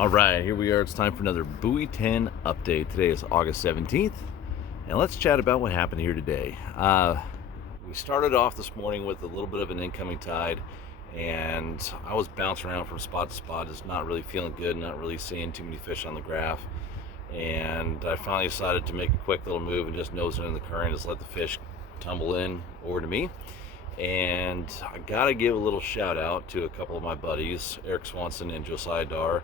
All right, here we are. It's time for another Buoy 10 update. Today is August 17th, and let's chat about what happened here today. We started off this morning with a little bit of an incoming tide, and I was bouncing around from spot to spot, just not really feeling good, not really seeing too many fish on the graph. And I finally decided to make a quick little move and just nose it in the current, just let the fish tumble in over to me. And I gotta give a little shout out to a couple of my buddies, Eric Swanson and Josiah Dar.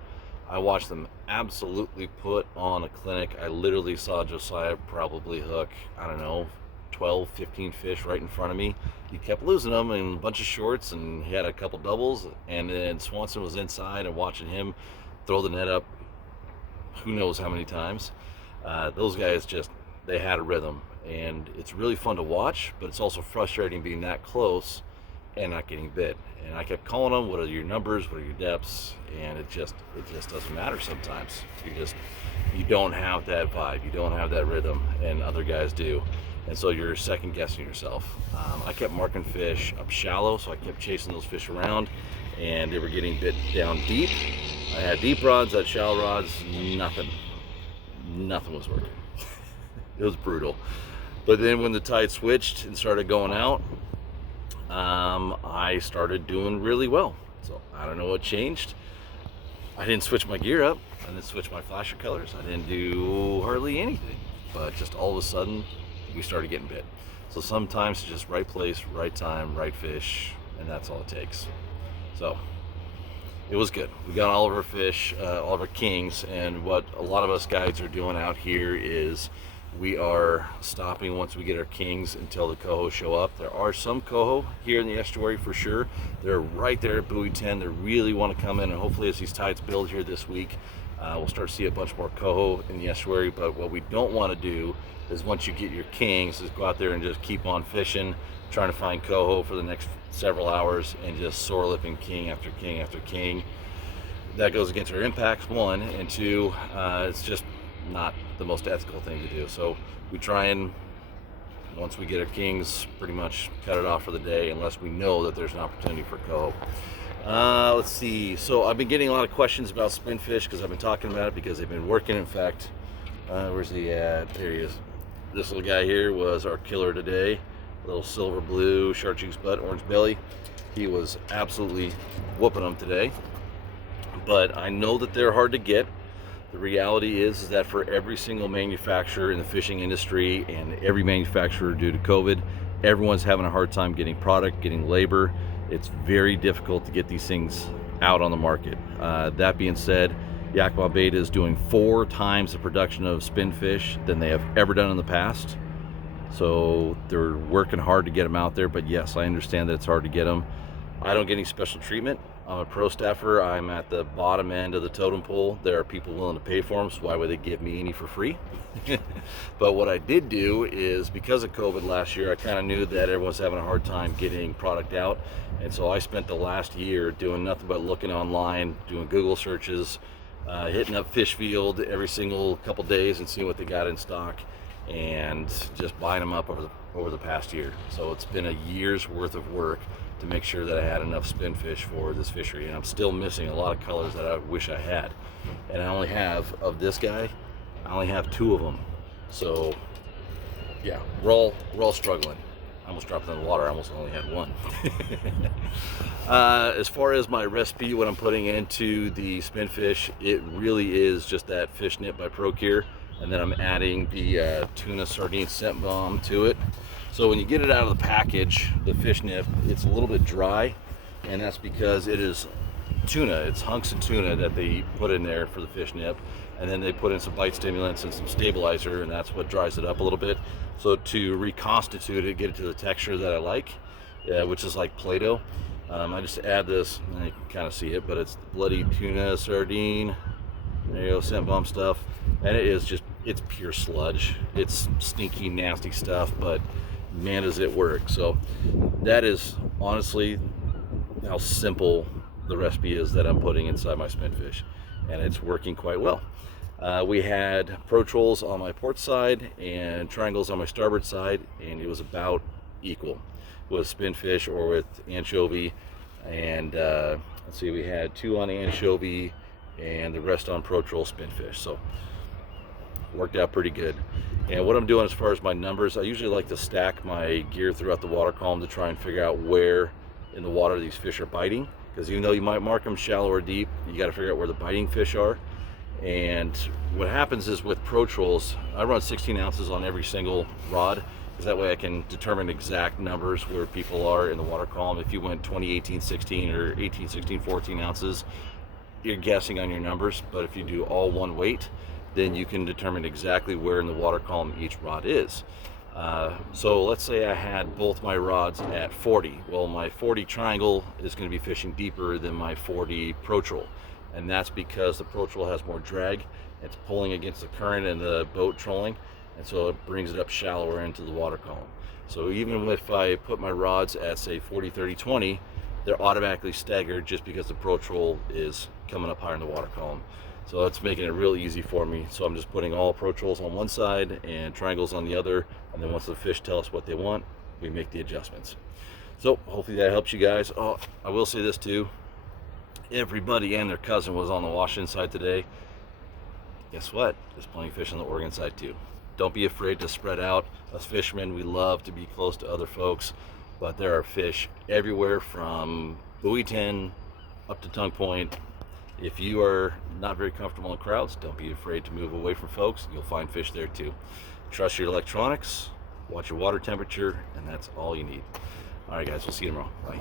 I watched them absolutely put on a clinic. I literally saw Josiah probably hook, I don't know, 12, 15 fish right in front of me. He kept losing them in a bunch of shorts, and he had a couple doubles. And then Swanson was inside and watching him throw the net up who knows how many times. Those guys they had a rhythm. And it's really fun to watch, but it's also frustrating being that close and not getting bit. And I kept calling them, what are your numbers, what are your depths? And it just doesn't matter sometimes. You don't have that vibe, you don't have that rhythm, and other guys do. And so you're second guessing yourself. I kept marking fish up shallow, so I kept chasing those fish around, and they were getting bit down deep. I had deep rods, I had shallow rods, nothing was working. It was brutal. But then when the tide switched and started going out, I started doing really well. So I don't know what changed. I didn't switch my gear up. I didn't switch my flasher colors. I didn't do hardly anything. But just all of a sudden, we started getting bit. So sometimes it's just right place, right time, right fish, and that's all it takes. So it was good. We got all of our fish, all of our kings, and what a lot of us guides are doing out here is we are stopping once we get our kings until the coho show up. There are some coho here in the estuary for sure. They're right there at Buoy 10. They really want to come in, and hopefully as these tides build here this week, we'll start to see a bunch more coho in the estuary. But what we don't want to do is once you get your kings is go out there and just keep on fishing, trying to find coho for the next several hours and just sore lipping king after king after king. That goes against our impacts, one, and two, it's just not the most ethical thing to do. So we try and, once we get our kings, pretty much cut it off for the day unless we know that there's an opportunity for coho. Let's see. So I've been getting a lot of questions about spinfish because I've been talking about it because they've been working. In fact, where's he at? There he is. This little guy here was our killer today. Little silver blue, chartreuse butt, orange belly. He was absolutely whooping them today. But I know that they're hard to get. The reality is that for every single manufacturer in the fishing industry and every manufacturer due to COVID, everyone's having a hard time getting product, getting labor. It's very difficult to get these things out on the market. That being said, Yakima Beta is doing 4 times the production of spinfish than they have ever done in the past. So they're working hard to get them out there, but yes, I understand that it's hard to get them. I don't get any special treatment. I'm a pro staffer. I'm at the bottom end of the totem pole. There are people willing to pay for them, so why would they give me any for free? But what I did do is, because of COVID last year, I kind of knew that everyone's having a hard time getting product out. And so I spent the last year doing nothing but looking online, doing Google searches, hitting up Fish Field every single couple days and seeing what they got in stock, and just buying them up over the past year. So it's been a year's worth of work to make sure that I had enough spinfish for this fishery, and I'm still missing a lot of colors that I wish I had. And I only have, of this guy, I only have 2 of them. So yeah, we're all struggling. I almost dropped it in the water. I almost only had 1. As far as my recipe, what I'm putting into the spinfish, it really is just that fish nip by Procure, and then I'm adding the tuna sardine scent bomb to it. So when you get it out of the package, the fish nip, it's a little bit dry, and that's because it is tuna. It's hunks of tuna that they put in there for the fish nip, and then they put in some bite stimulants and some stabilizer, and that's what dries it up a little bit. So to reconstitute it, get it to the texture that I like, which is like Play-Doh, I just add this, and you can kind of see it, but it's bloody tuna sardine, there you go, scent bomb stuff, and it is just, it's pure sludge. It's stinky, nasty stuff, but man, does it work. So that is honestly how simple the recipe is that I'm putting inside my spinfish, and it's working quite well. We had pro trolls on my port side and triangles on my starboard side, and it was about equal with spinfish or with anchovy. And let's see, we had 2 on anchovy and the rest on Pro Troll spin fish. So worked out pretty good. And what I'm doing as far as my numbers, I usually like to stack my gear throughout the water column to try and figure out where in the water these fish are biting, because even though you might mark them shallow or deep, you got to figure out where the biting fish are. And what happens is with Pro Trolls, I run 16 ounces on every single rod, because that way I can determine exact numbers where people are in the water column. If you went 20, 18, 16 or 18, 16, 14 ounces, you're guessing on your numbers. But if you do all one weight, then you can determine exactly where in the water column each rod is. So let's say I had both my rods at 40. Well, my 40 triangle is going to be fishing deeper than my 40 Pro Troll. And that's because the Pro Troll has more drag. It's pulling against the current and the boat trolling. And so it brings it up shallower into the water column. So even if I put my rods at, say, 40, 30, 20, they're automatically staggered just because the Pro Troll is coming up higher in the water column. So that's making it real easy for me. So I'm just putting all Pro Trolls on one side and triangles on the other. And then once the fish tell us what they want, we make the adjustments. So hopefully that helps you guys. Oh, I will say this too. Everybody and their cousin was on the Washington side today. Guess what? There's plenty of fish on the Oregon side too. Don't be afraid to spread out. Us fishermen, we love to be close to other folks, but there are fish everywhere from Buoy 10 up to Tongue Point. If you are not very comfortable in crowds, don't be afraid to move away from folks. You'll find fish there too. Trust your electronics, watch your water temperature, and that's all you need. All right, guys, we'll see you tomorrow. Bye.